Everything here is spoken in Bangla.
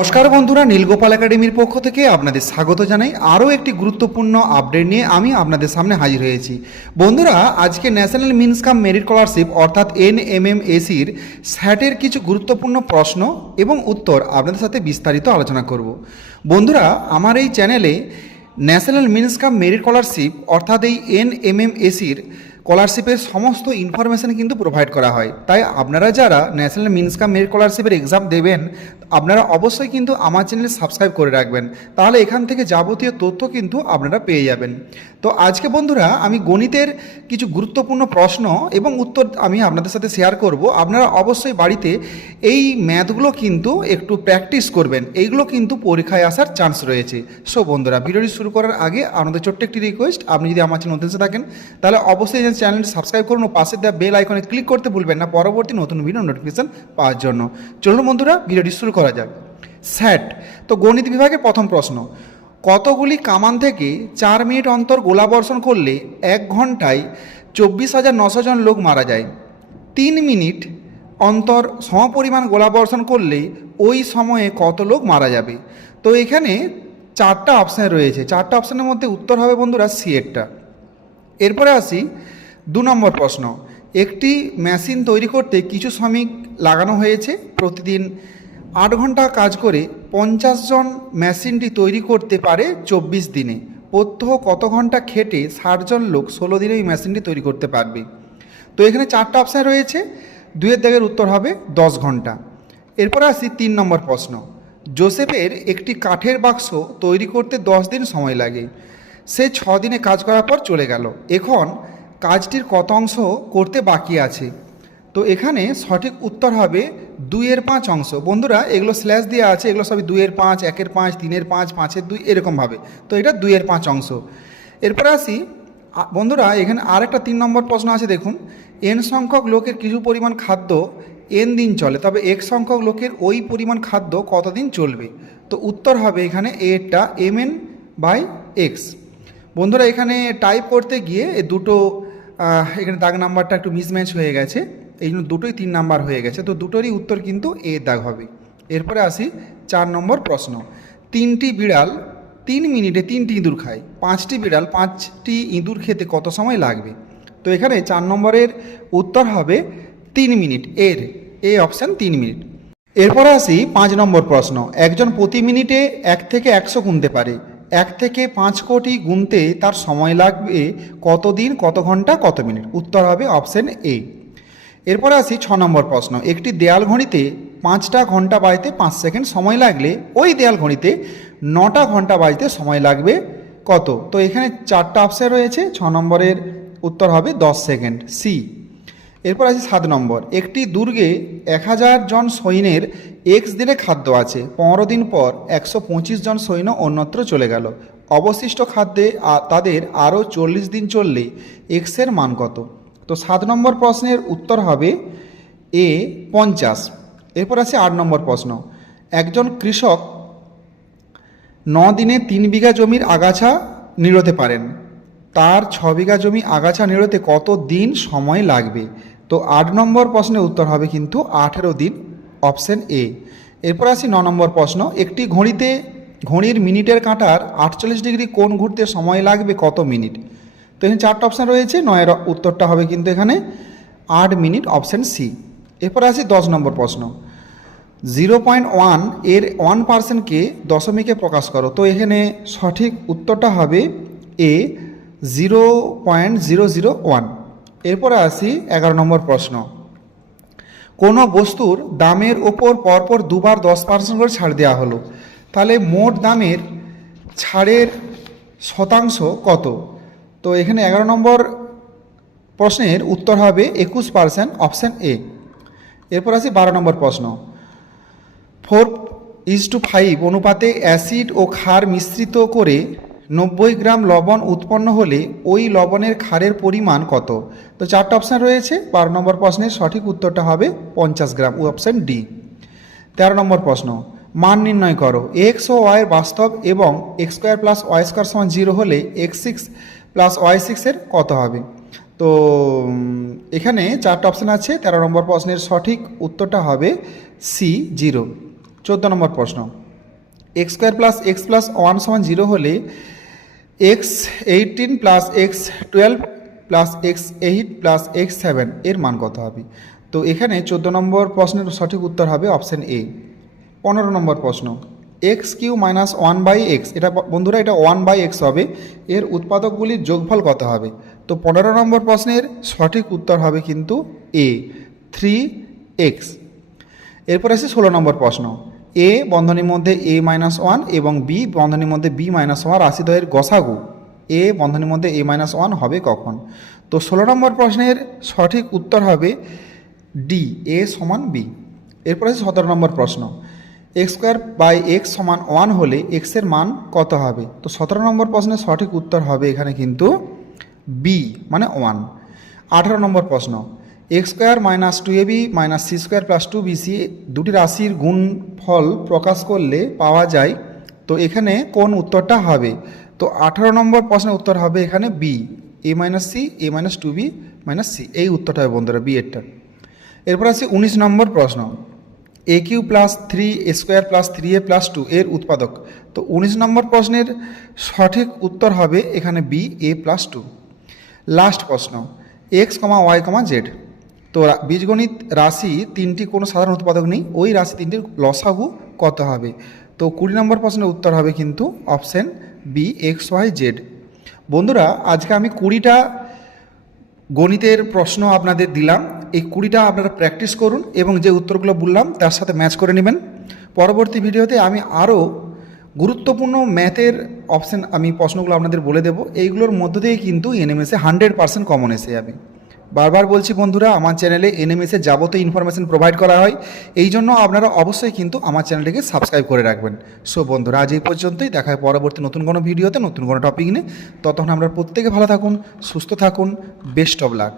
নমস্কার বন্ধুরা, নীলগোপাল একাডেমির পক্ষ থেকে আপনাদের স্বাগত জানাই। আরও একটি গুরুত্বপূর্ণ আপডেট নিয়ে আমি আপনাদের সামনে হাজির হয়েছি। বন্ধুরা, আজকে national means cum merit scholarship, অর্থাৎ এন এম এম এসির স্যাটের কিছু গুরুত্বপূর্ণ প্রশ্ন এবং উত্তর আপনাদের সাথে বিস্তারিত আলোচনা করব। বন্ধুরা, আমার এই চ্যানেলে national means cum merit scholarship, অর্থাৎ এই এন এম এম এসির স্কলারশিপের সমস্ত ইনফরমেশান কিন্তু প্রোভাইড করা হয়। তাই আপনারা যারা ন্যাশনাল মিনস কাম মেরিট স্কলারশিপের এক্সাম দেবেন, আপনারা অবশ্যই কিন্তু আমার চ্যানেল সাবস্ক্রাইব করে রাখবেন। তাহলে এখান থেকে যাবতীয় তথ্য কিন্তু আপনারা পেয়ে যাবেন। তো আজকে বন্ধুরা, আমি গণিতের কিছু গুরুত্বপূর্ণ প্রশ্ন এবং উত্তর আমি আপনাদের সাথে শেয়ার করব। আপনারা অবশ্যই বাড়িতে এই ম্যাথগুলো কিন্তু একটু প্র্যাকটিস করবেন। এইগুলো কিন্তু পরীক্ষায় আসার চান্স রয়েছে। সো বন্ধুরা, ভিডিওটি শুরু করার আগে আমাদের ছোট্ট একটি রিকোয়েস্ট আপনি যদি আমার চ্যানেল নতুন থাকেন, তাহলে অবশ্যই চ্যানেলটি সাবস্ক্রাইব করুন ও পাশে দেওয়া বেল আইকনে ক্লিক করতে ভুলবেন না। পরবর্তী নতুন ভিডিও নোটিফিকেশন পাওয়ার জন্য। চলুন বন্ধুরা ভিডিওটি শুরু করা যাক। স্যাট তো গণিত বিভাগের প্রথম প্রশ্ন। কতগুলি কামান থেকে চার মিনিট অন্তর গোলাবর্ষণ করলে এক ঘন্টায় চব্বিশ হাজার নশো জন লোক মারা যায়? তিন মিনিট অন্তর সমপরিমাণ গোলাবর্ষণ করলে ওই সময়ে কত লোক মারা যাবে? তো এখানে চারটা অপশান রয়েছে। চারটা অপশানের মধ্যে উত্তর হবে বন্ধুরা সিএরটা এরপরে আসি। দু নম্বর প্রশ্ন, একটি মেশিন তৈরি করতে কিছু শ্রমিক লাগানো হয়েছে? প্রতিদিন আট ঘণ্টা কাজ করে পঞ্চাশ জন মেশিনটি তৈরি করতে পারে চব্বিশ দিনে। প্রত্যহ কত ঘণ্টা খেটে ষাটজন লোক ষোলো দিনে এই মেশিনটি তৈরি করতে পারবে? তো এখানে চারটা অপশান রয়েছে। দুয়ের দাগের উত্তর হবে দশ ঘণ্টা। এরপর আসি তিন নম্বর প্রশ্ন, জোসেফের একটি কাঠের বাক্স তৈরি করতে দশ দিন সময় লাগে। সে ছ দিনে কাজ করার পর চলে গেল। এখন কাজটির কত অংশ করতে বাকি আছে? তো এখানে সঠিক উত্তর হবে দুইয়ের পাঁচ অংশ। বন্ধুরা, এগুলো স্ল্যাশ দেওয়া আছে, এগুলো সবই দুইয়ের পাঁচ, একের পাঁচ, তিনের পাঁচ, পাঁচের দুই এরকমভাবে তো এটা দুইয়ের পাঁচ অংশ। এরপরে আসি বন্ধুরা, এখানে আরেকটা তিন নম্বর প্রশ্ন আছে, দেখুন। এন সংখ্যক লোকের কিছু পরিমাণ খাদ্য এন দিন চলে, তবে এক সংখ্যক লোকের ওই পরিমাণ খাদ্য কতদিন চলবে? তো উত্তর হবে এখানে এটা এম এন বাই এক্স বন্ধুরা, এখানে টাইপ করতে গিয়ে দুটো এখানে দাগ নাম্বারটা একটু মিসম্যাচ হয়ে গেছে। এই জন্য দুটোই তিন নাম্বার হয়ে গেছে। তো দুটোরই উত্তর কিন্তু এ দাগ হবে। এরপরে আসি চার নম্বর প্রশ্ন। তিনটি বিড়াল তিন মিনিটে তিনটি ইঁদুর খায়। পাঁচটি বিড়াল পাঁচটি ইঁদুর খেতে কত সময় লাগবে? তো এখানে চার নম্বরের উত্তর হবে তিন মিনিট। এর, এ অপশান তিন মিনিট। এরপরে আসি পাঁচ নম্বর প্রশ্ন। একজন প্রতি মিনিটে এক থেকে একশো গুনতে পারে। এক থেকে পাঁচ কোটি গুনতে তার সময় লাগবে কত দিন কত ঘণ্টা, কত মিনিট? উত্তর হবে অপশন এ। এরপরে আসি ছ নম্বর প্রশ্ন। একটি দেয়াল ঘড়িতে পাঁচটা ঘণ্টা বাজতে পাঁচ সেকেন্ড সময় লাগলে ওই দেয়াল ঘড়িতে নটা ঘণ্টা বাজতে সময় লাগবে কত? তো এখানে চারটা অপশান রয়েছে। ছ নম্বরের উত্তর হবে দশ সেকেন্ড। সি। এরপর আছে সাত নম্বর। একটি দুর্গে এক হাজার জন সৈন্যের এক্স দিনে খাদ্য আছে। পনেরো দিন পর একশো পঁচিশ জন সৈন্য অন্যত্র চলে গেল। অবশিষ্ট খাদ্যে তাদের আরও চল্লিশ দিন চললে এক্সের মান কত? তো সাত নম্বর প্রশ্নের উত্তর হবে এ, পঞ্চাশ। এরপর আছে আট নম্বর প্রশ্ন। একজন কৃষক ন দিনে তিন বিঘা জমির আগাছা নিড়তে পারেন। তার ছ বিঘা জমি আগাছা নিড়তে কত দিন সময় লাগবে? তো আট নম্বর প্রশ্নের উত্তর হবে কিন্তু আঠেরো দিন অপশন এ। এরপর আসি ন নম্বর প্রশ্ন, একটি ঘড়িতে ঘড়ির মিনিটের কাঁটার আটচল্লিশ ডিগ্রি কোণ ঘুরতে সময় লাগবে কত মিনিট? তো এখানে চারটা অপশান রয়েছে, নয়ের উত্তরটা হবে কিন্তু এখানে আট মিনিট অপশান সি। এরপর আসি দশ নম্বর প্রশ্ন, জিরো পয়েন্ট ওয়ানের ওয়ান পার্সেন্টকে দশমিকে প্রকাশ করো? তো এখানে সঠিক উত্তরটা হবে A, zero point zero zero one. এরপরে আসি এগারো নম্বর প্রশ্ন। কোনো বস্তুর দামের ওপর পরপর দুবার দশ পার্সেন্ট করে ছাড় দেওয়া হলো। তাহলে মোট দামের ছাড়ের শতাংশ কত? তো এখানে এগারো নম্বর প্রশ্নের উত্তর হবে একুশ পার্সেন্ট অপশান এ। এরপর আসি বারো নম্বর প্রশ্ন। ফোর ইজ টু ফাইভ অনুপাতে অ্যাসিড ও ক্ষার মিশ্রিত করে নব্বই গ্রাম লবণ উৎপন্ন হলে ওই লবণের ক্ষারের পরিমাণ কত? তো চারটা অপশান রয়েছে। বারো নম্বর প্রশ্নের সঠিক উত্তরটা হবে পঞ্চাশ গ্রাম। ও অপশান ডি তেরো নম্বর প্রশ্ন, মান নির্ণয় করো। এক্স ও ওয়াইয়ের বাস্তব এবং X square plus Y square সমান জিরো হলে এক্স সিক্স প্লাস ওয়াই সিক্সের কত হবে? তো এখানে চারটা অপশান আছে। তেরো নম্বর প্রশ্নের সঠিক উত্তরটা হবে সি জিরো চোদ্দ নম্বর প্রশ্ন X square plus X plus one সমান জিরো হলে X eighteen plus X twelve plus X eight plus X seven এর মান কত হবে? তো এখানে চোদ্দ নম্বর প্রশ্নের সঠিক উত্তর হবে অপশান এ পনেরো নম্বর প্রশ্ন X cube minus one by X এটা বন্ধুরা, এটা ওয়ান বাই এক্স হবে। এর উৎপাদকগুলির যোগফল কত হবে? তো পনেরো নম্বর প্রশ্নের সঠিক উত্তর হবে কিন্তু এ থ্রি এক্স এরপর আসছে ষোলো নম্বর প্রশ্ন এ বন্ধনীর মধ্যে এ মাইনাস ওয়ান এবং বি বন্ধনীর মধ্যে বি মাইনাস ওয়ান রাশিদ্বয়ের গসাগু। এ বন্ধনীর মধ্যে এ মাইনাস ওয়ান হবে কখন? তো ষোলো নম্বর প্রশ্নের সঠিক উত্তর হবে ডি এ সমান বি এরপর আছে সতেরো নম্বর প্রশ্ন। এক্স স্কোয়ার বাই এক্স সমান ওয়ান হলে এক্সের মান কত হবে? তো সতেরো নম্বর প্রশ্নের সঠিক উত্তর হবে এখানে কিন্তু বি মানে ওয়ান আঠারো নম্বর প্রশ্ন। X square minus two A B minus C square plus two BC দুটি রাশির গুণফল প্রকাশ করলে পাওয়া যায়। তো এখানে কোন উত্তরটা হবে? তো আঠারো নম্বর প্রশ্নের উত্তর হবে এখানে B, A minus C, A minus two B minus C. এই উত্তরটা হবে বন্ধুরা বি এরটা। এরপর আছে উনিশ নম্বর প্রশ্ন। A cube plus three, A square plus three, A plus two এর উৎপাদক। তো উনিশ নম্বর প্রশ্নের সঠিক উত্তর হবে এখানে B, A plus two. Last প্রশ্ন, X comma Y comma Z. তো বীজগণিত রাশি তিনটি কোনো সাধারণ উৎপাদক নেই। ওই রাশি তিনটির লসাগু কত হবে? তো কুড়ি নম্বর প্রশ্নের উত্তর হবে কিন্তু option B, X, Y, Z. বন্ধুরা, আজকে আমি কুড়িটা গণিতের প্রশ্ন আপনাদের দিলাম। এই কুড়িটা আপনারা প্র্যাকটিস করুন এবং যে উত্তরগুলো বললাম তার সাথে ম্যাচ করে নেবেন। পরবর্তী ভিডিওতে আমি আরও গুরুত্বপূর্ণ ম্যাথের অপশন, আমি প্রশ্নগুলো আপনাদের বলে দেবো। এইগুলোর মধ্য দিয়ে কিন্তু এনএমএসে হান্ড্রেড পার্সেন্ট কমন এসে যাবে। বারবার বলছি বন্ধুরা, আমার চ্যানেলে এনএমএসের যাবতীয় ইনফরমেশন প্রোভাইড করা হয়। এই জন্য আপনারা অবশ্যই কিন্তু আমার চ্যানেলটিকে সাবস্ক্রাইব করে রাখবেন। সো বন্ধুরা, আজ এই পর্যন্তই। দেখা হয় পরবর্তী নতুন কোনো ভিডিওতে, নতুন কোনো টপিক নিয়ে। ততক্ষণ আমরা প্রত্যেকে ভালো থাকুন, সুস্থ থাকুন বেস্ট অফ লাক